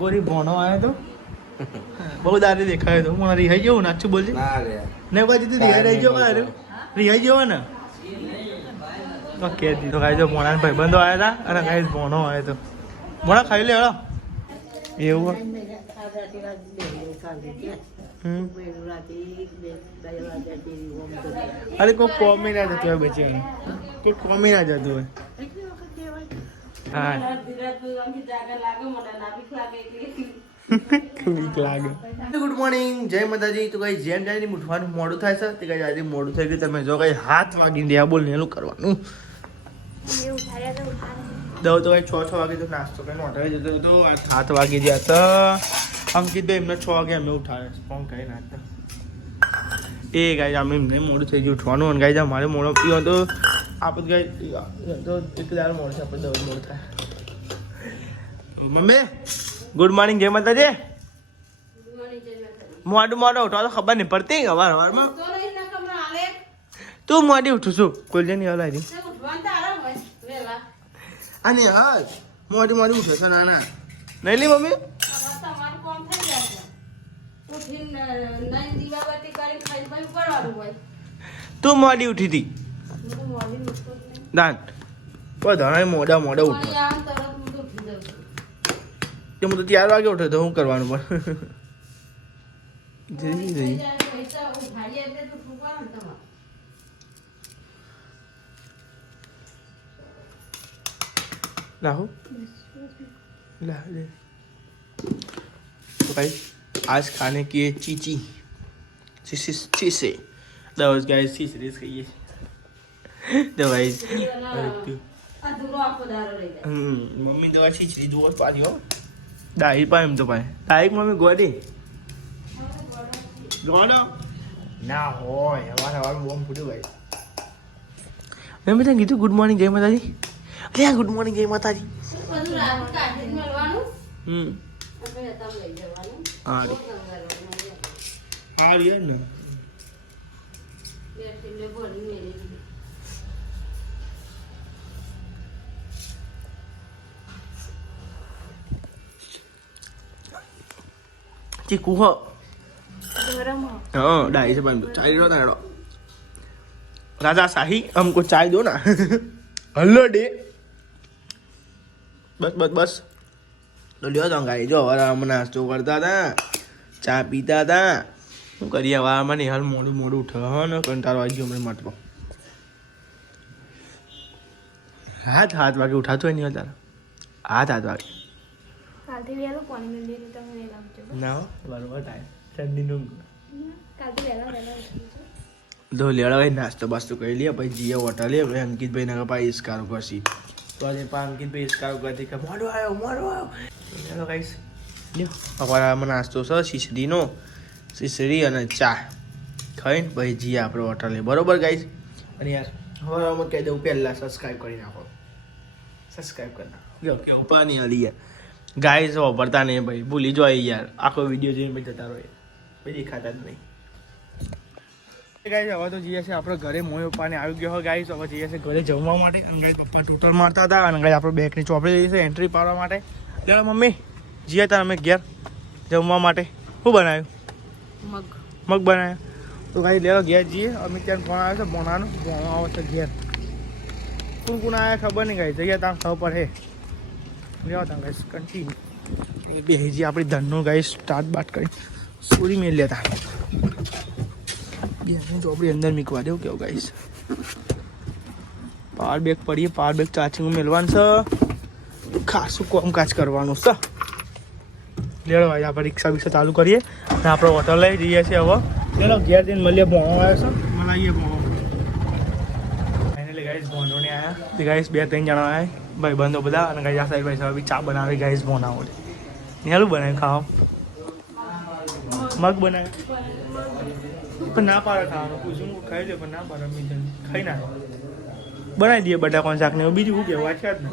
ગોરી ભણો આવ્યો તો બહુ દારી દેખાયો તો મને રિહાઈ જેવું નાચું બોલજે ને બાજુ તું રિહાઈ રહી ગયો મારે રિહાઈ જેવો ને ઓકે તો ગાઈ જો ભોણા ભાઈબંધો આવ્યા હતા અને ગાઈ ભણો આવ્યો તો ભોણા ખાઈ લે હળો એવું અરે કોઈ કોમી ના જતું હોય બચ્ચા કોઈ કોમી ના જતું હોય હા ગુડ મોર્નિંગ જય માતાજી તો કઈ જેમ જાય ઉઠવાનું મોડું થાય છે તે કઈ આજે મોડું થઈ ગયું તમે જો કઈ હાથ વાગી રહ્યા બોલ ને એનું કરવાનું દઉં તો કઈ 6 વાગે તો નાસ્તો કઈ મોટા જતો હતો 7 વાગી ગયા હતા અંકિતભાઈ એમને 6 વાગે અમે ઉઠાવે ફોન કરી નાખતા એ ગાય અમે એમને મોડું થઈ ગયું ઉઠવાનું અને ગાય મારે મોડો પીવો તો આપણે ગાય તો એક દાળ મોડું છે આપણે દસ મોડું થાય મમ્મી ગુડ મોર્નિંગ જય માતાજી મોડું ઉઠવા તો ખબર નહીં પડતી હવારમાં તું મોડી ઉઠું છું કોઈ નહીં હલાવી અને હા મોડી ઉઠે છે ના નહીં લી મમ્મી તું મોડી ઉઠી હતી દાન બધા મોડા ઉઠો હું તો 4 વાગે ઉઠ્યો તો શું કરવાનું પણ लाहो ला ले तो गाइस आज खाने की है चीची चीसे दवाई गाइस चीसे खाइए दवाई मम्मी दवा चीचरी दो और पानी हो दाई पाए हम तो पाए दाई मम्मी गोड़ी गोड़ा ना होय हवा बोम फूटू भाई मैं भी कીધું ગુડ મોર્નિંગ જય માતાજી અરે ગુડ મોર્નિંગ જય માતાજી હા યાર ને ચીકુ હો हाँ ढाई से 5 चाय दो ना राजा शाही हमको चाय दो ना हल्लो डे बस तो लियो तो गाई जो हम नाश्तो करता था चા પીતા હતા શું કરીએ વારમાં નહીં હાલ મોડું ઉઠે હા ને કંટાળો આવી ગયો હમણાં માટમાં હાથ વાગે ઉઠાતો હોય નહીં તારા હાથ વાગે ના બરોબર થાય ઠંડીનું દો લેડા ભાઈ નાસ્તો બાસ્તો કરી લે પછી જીએ હોટલે અંકિતભાઈ ના પાઈ ઇસ્કારો કરશી તો આજે અંકિતભાઈ ઇસ્કારો કરતી કે મોડો આવ્યો લેડો ગાઈસ લ્યો અમારામાં નાસ્તો છે શીશડી અને ચા ખાઈને પછી જીએ આપણે હોટલે બરોબર ગાઈસ અને યાર હવે અમે કહી દઉં પહેલાં સબસ્ક્રાઈબ કરી નાખો સબસ્ક્રાઈબ કરી નાખો કેવું પાણી હલી યાર ગાઈસ વાપરતા નહીં ભાઈ ભૂલી જાય યાર આખો વિડીયો જોઈને પછી જતા રહો પછી ખાતા જ નહીં ગાઈસ હવે તો જઈએ છે આપણે ઘરે મોય પપ્પાને આવી ગયો હોય ગાઈસ હવે જઈએ છે ઘરે જમવા માટે અને ગાઈસ પપ્પા ટોટલ મારતા હતા અને ગાઈસ આપણે બેંકની ચોપડી જઈએ છે એન્ટ્રી પાડવા માટે ચાલો મમ્મી જઈએ હતા અમે ઘેર જમવા માટે શું બનાવ્યું મગ બનાવ્યો તો ગાઈસ લેલો ઘેર જઈએ અમે ત્યાં ફોન આવ્યો છે ભોણાનો ભોણો આવે છે ઘેર કોણ આવ્યા ખબર નહીં ગાઈસ જઈએ ત્યાં ખબર પડે લેવા તા ગાઈસ કન્ટિન્યુ એ બે હજી આપણી ધનનું ગાઈસ સ્ટાર્ટ બાટ કરી પૂરી મેળ લેતા ચોપડી અંદર મીકવા દેવું કેવું ગાઈસ પાવર બેગ પડીએ પાવર બેગ ચાર્જિંગ મેળવાનું છે ખાસું કામકાજ કરવાનું છે લેડો ભાઈ આપણે રિક્ષા ચાલુ કરીએ અને આપણે હોટલ લઈ જઈએ છીએ હવે ચાલો ઘેર જઈને મળીએ ભોણો આવ્યો છે મળાવીએ ભોણો ફાઇનલી ગાઈસ ભોણો ને આવ્યા તે ગાઈસ 2-3 જણા આવ્યા ભાઈ બંધો બધા અને ગાઈસ આ સાઈડ ભાઈ સાહેબ ચા બનાવી ગાઈસ ભોણાવો નેલું બનાવ્યું ખાવા મગ બનાવ્યું પણ ના પાડે ખાવાનું પૂછું ખાઈ લે પણ ના પાડે મીઠા ખાઈ ના બનાવી દઈએ બટાકાનું શાક ને બીજું શું કહેવું છે જ ને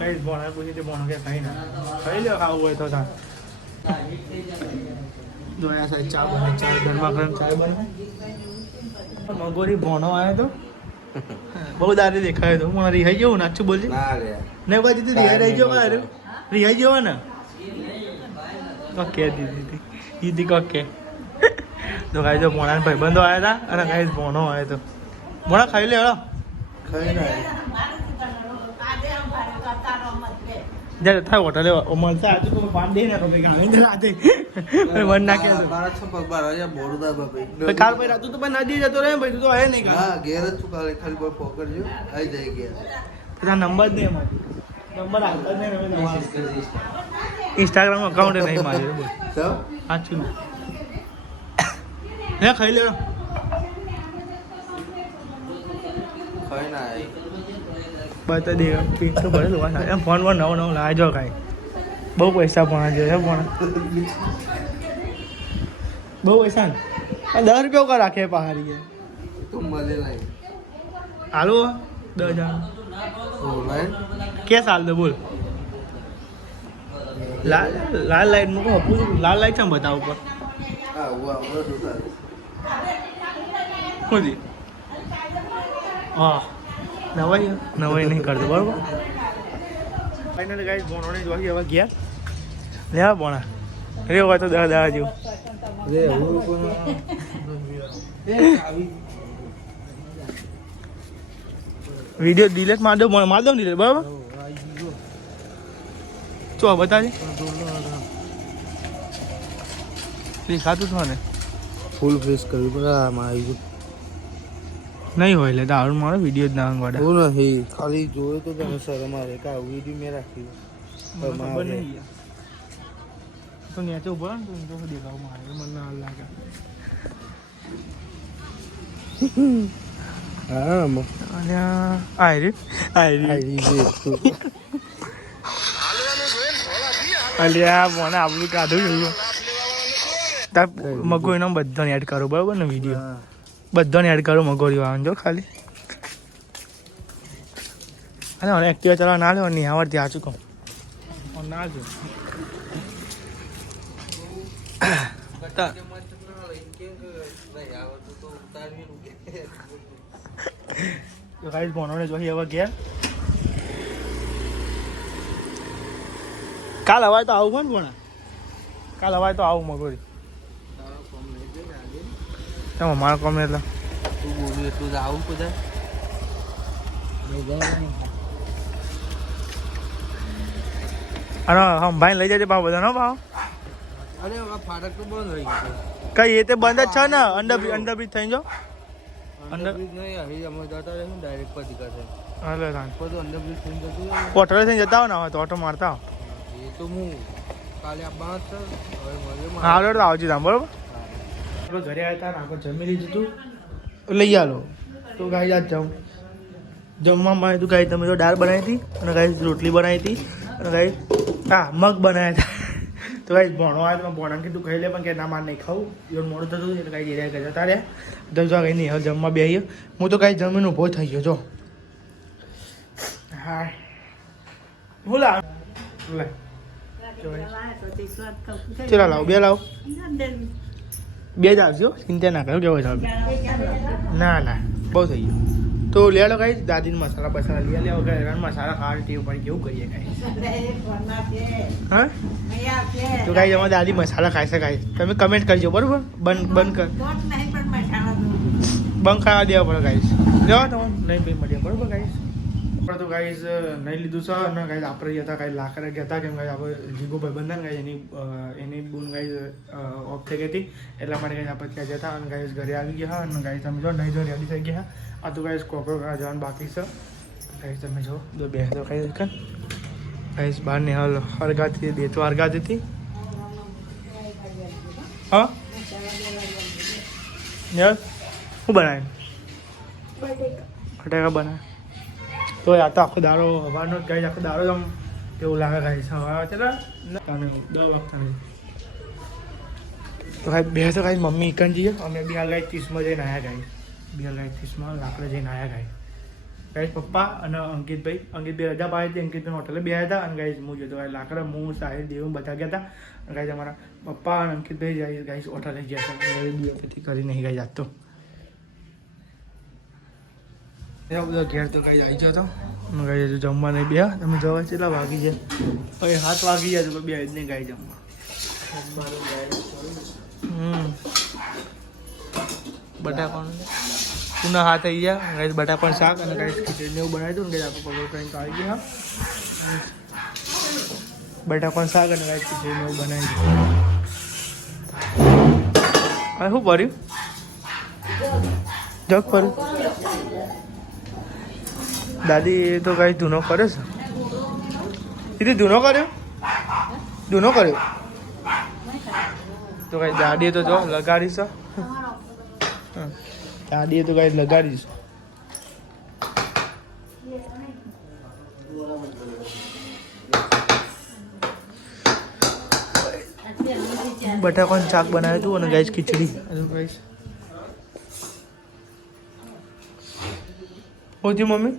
કઈ ભોણા પૂછી તે ભોણો કે ખાઈ ના ખાઈ લે ખાવું હોય તો જોયા સાહેબ ચા બને ચા ગરમા ગરમ ચા બને મગોરી ભોણો આવ્યો તો બહુ દારી દેખાય તો મને રિહાઈ જવું નાચું બોલજે ને બાજુ તું રિહાઈ જવો અરે રિહાઈ જવો ને ઓકે દીદી દીદી ઓકે તો ગાઈ જો મોણા ભાઈબંધો આવ્યા હતા અને ગાઈ ભોણો આવ્યો તો મોણા ખાઈ લે હળો ખાઈ લે જ્યારે થાય હોટલે મળશે આજે તો પાન દે ને તમે ગાવી રાતે મન નાખે મારા છપક બાર આયા બોરદા ભાઈ કાલ ભાઈ રાતું તો પણ નદી જતો રહે ભાઈ તું તો હે નહીં હા ઘેર જ છું કાલે ખાલી કોઈ પકડજો આવી જાય ગયા તારા નંબર દે મારે નંબર આવતા જ નહીં ઇન્સ્ટાગ્રામ અકાઉન્ટ નહીં મારે બોલ સાચું હે ખાઈ લે ખાઈ ના બતા દે પીક તો ભરે લો એમ ફોન પર નવો નવો લાવજો કાંઈ બહુ પૈસા પણ છે પણ બહુ પૈસા ને 10 રૂપિયા કા રાખે પહાડી તું મળે લાઈ હાલો 10,000 કે સાલ દે બોલ લાલ લાઈટ મૂકો લાલ લાઈટ કેમ બતાવ ઉપર હા હું હા નવાઈ નહીં કરતો બરાબર ફાઇનલ ગાઈસ બોણોને જોઈ હવે ગયા લે બોણા રે હોય તો 10 દાડા જેવું લે વિડિયો ડિલીટ માર દો ડિલીટ બરાબર ચો બતાજી પ્લીઝ ખાતું છો ને ફૂલ ફ્રેશ કર્યું બરાબર માં આવી ગયું નહીં હોય એટલે દારૂ મારો વિડીયો જ ના અંગવાડા હું નથી ખાલી જોયો તો તમે સર અમારે કા વિડીયો મેં રાખ્યું ખબર નહીં તો નેચે ઉભો ને તો દેખાવ મારે મને ના લાગે હા આયરી અલ્યા મને આપણું કાઢું જોયું તાર મગોઈનો બધાને એડ કરો બરાબર ને વિડીયો બધાને એડ કરો મગોરી આવવાનું જો ખાલી અને મને એક્ટિવા ચલાવવા ના લેવા નહીં આવડતી આચું કહું ના જો ગાઈસ બોનોને જોઈ હવે ગયા કાલ હવાય તો આવું પણ કાલ હવાય તો આવું મગોરી તમે મારા કોમે એટલે તું બોલું એટલું આવું બધા અરે હમ ભાઈ લઈ જજે ભાવ બધા નો ભાવ અરે ફાટક તો બંધ રહી ગયું કઈ એ તે બંધ જ છે ને અંડર બ્રિજ થઈ જાઓ અંડર બ્રિજ નહીં અહીં અમે જતા રહીશું ડાયરેક્ટ પછી કરશે હાલે રાન બધું અંડર બ્રિજ થઈ જતું ઓટો થઈને જતા હોય ને હવે તો ઓટો મારતા હો એ તો હું કાલે આ હવે મળે હાલો તો આવજો તામ બરોબર આપણે ઘરે આવ્યા હતા ને આપણે જમી લીધું હતું લઈ આલો તો ગાઈ જ જાઉં જમવામાં તું ગાઈ તમે તો દાળ બનાવી હતી અને ગાઈ રોટલી બનાવી હતી અને ગાઈ હા મગ બનાવ્યા હતા તો ગાઈ ભણો આવ્યો તો ભણાને કીધું ખાઈ લે પણ કે ના માર નહીં ખાવું એવું મોડું થતું એટલે ગાઈ ડેરા ગયા જતા રહ્યા તો જો કંઈ નહીં હવે જમવા બેસીએ હું તો ગાઈ જમીન ઊભો થઈ ગયો જો હા હું લાવ ચલા લાવ બે લાવ બે જ આવજો ચિંતા ના કરો કેવો સાહેબ ના ના બહુ થઈ ગયું તો લે લો ગાઈ દાદીને મસાલા બસાલા લઈ લે વગર મસાલા ખાવાની ટેવ પડી કેવું કરીએ ગાઈ હા તો ગાઈ અમારી દાદી મસાલા ખાય છે ગાઈ તમે કમેન્ટ કરજો બરાબર બંધ કર બંધ ખાવા દેવા પડે ગાઈસ લેવા તમે નહીં ભાઈ મળીએ બરાબર ગાઈસ આપણે તો ગાઈસ નહીં લીધું છે અને ગાઈસ આપણે ગયા હતા ગાઈ લાકડા ગયા હતા કેમ ગાઈ આપણે જીગો ભાઈ બંધન ગાઈ એની બૂન ગાઈ ઓફ થઈ ગઈ હતી એટલા માટે ગાઈ આપણે ત્યાં જતા અને ગાઈસ ઘરે આવી ગયા અને ગાઈસ તમે જો નહીં જો રેડી થઈ ગયા આ તો ગાઈસ કોકરો જવાનું બાકી છે ગાઈસ તમે જો દો બે તો ગાઈસ કર ગાઈસ બહાર ને હાલ હરગાતી બે તો હરગાતી હતી હા યાર શું બનાવ્યું બટાકા બનાવ્યા તો આ તો આખો દારો હવાનો જ ગાઈસ આખો દારો જ આમ એવું લાગે ગાઈસ હવા ચાલે 10 વખત તો ગાઈસ બે તો ગાઈસ મમ્મી એકન જઈએ અમે બી હાલ ગાઈસ 30માં જઈને આવ્યા ગાઈસ બી હાલ ગાઈસ 30માં લાકડે જઈને આવ્યા ગાઈસ પપ્પા અને અંકિતભાઈ રજા પાડી હતી અંકિતભાઈ હોટલે બે આવ્યા હતા અને ગાઈસ હું જોતો ગાઈસ લાકડા હું સાહેબ દેવું બધા ગયા હતા અને ગાઈસ અમારા પપ્પા અને અંકિતભાઈ ગાઈસ હોટલે ગયા હતા બી કરી નહીં ગાઈસ આજ તો બધો ઘેર તો કાંઈ આવી ગયો હતો કાંઈ હજુ જમવા નહીં બે તમે જવા કેટલા વાગી જાય હવે 7 વાગી જાય તો બે જ નહીં કાંઈ જમવા બટાકાનું પુના હાથ આવી ગયા ગાઈસ બટાકાનું શાક અને ગાઈસ ખીચડીને એવું બનાવી દઉં ને ગાઈસ આપણે પકોડ કરીને તો આવી ગયા બટાકાનું શાક અને ગાઈસ ખીચડીને એવું બનાવી દઉં હવે શું કર્યું જગ કર્યું દાદી એ તો ગાઈસ ધૂનો કરે છે દીદી ધૂનો કર્યો તો ગાઈસ દાદીએ તો જો લગાડી છે દાદીએ તો ગાઈસ લગાડી છે બટાકાનું શાક બનાવ્યું હતું અને ગાઈસ ખીચડી ગાઈસ હોતી મમ્મી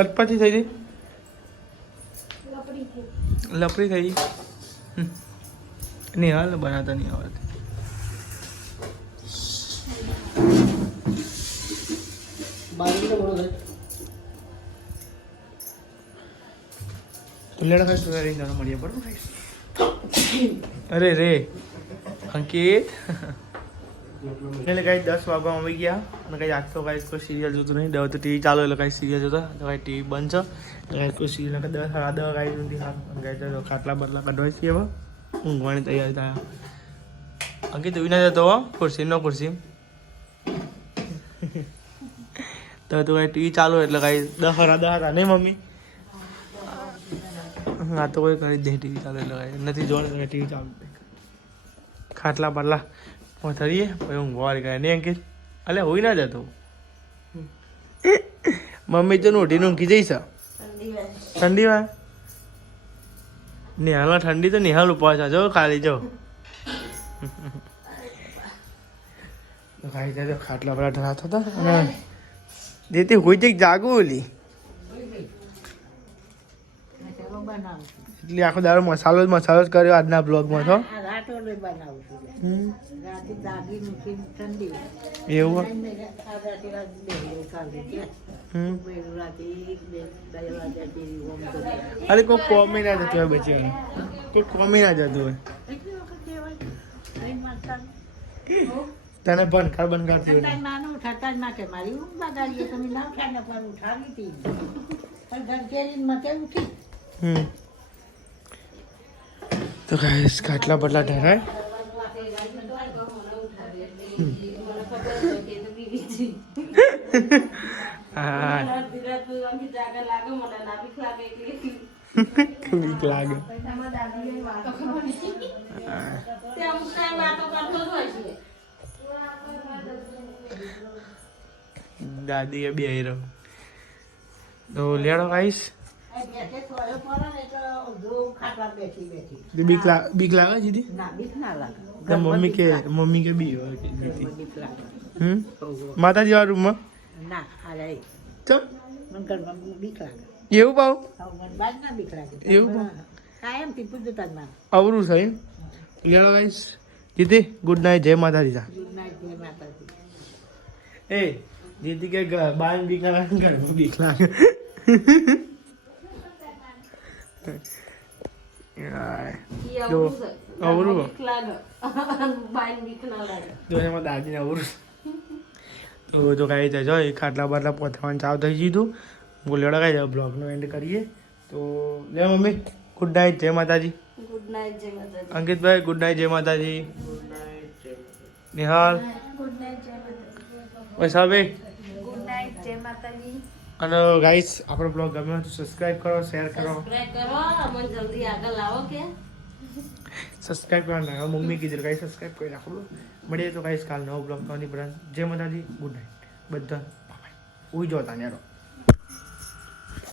અટપટી થઈ ગઈ લપડી થઈ ગઈ નહીં હાલ બનાવતા નહીં આવડતી લેડા ખાઈ તો રીંગણ મળીએ બરાબર અરે રે અંકિત એટલે કાંઈ 10 વાગવા આવી ગયા અને કાંઈ આજ તો કાંઈ કોઈ સિરિયલ જોતું નહીં દવા તો ટીવી ચાલુ એટલે કાંઈ સિરિયલ જોતા તો કાંઈ ટીવી બંધ છે કાંઈ કોઈ સિરિયલ 10 સાડા 10 કાંઈ નથી કાંઈ તો ખાટલા બદલા કઢવાય છે હવે ઊંઘવાની તૈયારી થાય અંકિત વિના જતો ખુરશી ખુરશી તો કાંઈ ટીવી ચાલુ એટલે કાંઈ 10 સાડા 10 હતા નહીં મમ્મી આ તો કોઈ કરી દે ટીવી ચાલુ એટલે કાંઈ નથી જોવાનું ટીવી ચાલુ ખાટલા બદલા પથરીએ પછી ઊંઘવા ગયા નહીં અંકિત અલે હોઈ ના જતો મમ્મી તો ઉઠીને ઊંઘી જઈશ ઠંડીમાં નિહાલમાં ઠંડી તો નિહાલ ઉપવાસ જો ખાલી જો ખાઈ જાય ખાટલા પેલા ઢરાત હતા અને જેથી હોઈ જઈ જાગું ઓલી એટલે આખો દાડો મસાલો જ કર્યો આજના બ્લોગમાં તો એવું અરે કોઈ કોમી ના જતું હોય બચ્ચા કોઈ કોમી ના જતું હોય તને બંધ તો ગાઈસ ખાટલા બટલા ઢરાય બીક લાગે દાદી એ બે હીરો તો લેડો ગાઈસ બીક લાગે દીદી મમ્મી કે બી માતાજી વાળા રૂમમાં એવું પાવ એવું અવરું છે લેડો ગાઈસ દીદી ગુડ નાઇટ જય માતાજી એ દીદી કે બાર બીક લાગે ઘરમાં બીક લાગે દાદી ને અવરું તો કાંઈ જજો એ ખાટલા બાટલા પહોંચવાનું ચાલુ થઈ ગયું બોલેડા કાંઈ જાવ બ્લોગનો એન્ડ કરીએ તો લે મમ્મી ગુડ નાઇટ જય માતાજી ગુડ નાઇટ જય માતાજી અંકિતભાઈ ગુડ નાઇટ જય માતાજી નિહાલ ગુડ નાઇટ જય માતાજી વૈશાલભાઈ ગુડ નાઇટ જય માતાજી અને ગાઈસ આપણો બ્લોગ ગમ્યો તો સબસ્ક્રાઇબ કરો શેર કરો અમને જલ્દી આગળ લાવો કે સબસ્ક્રાઇબ કરવાના મમ્મી કીધું ગાઈસ સબસ્ક્રાઇબ કરી રાખો મળીએ તો ગાઈસ કાલ નવો બ્લોગ કરવાની જય માતાજી ગુડ નાઇટ બધા ઉઈ જોતા નેરો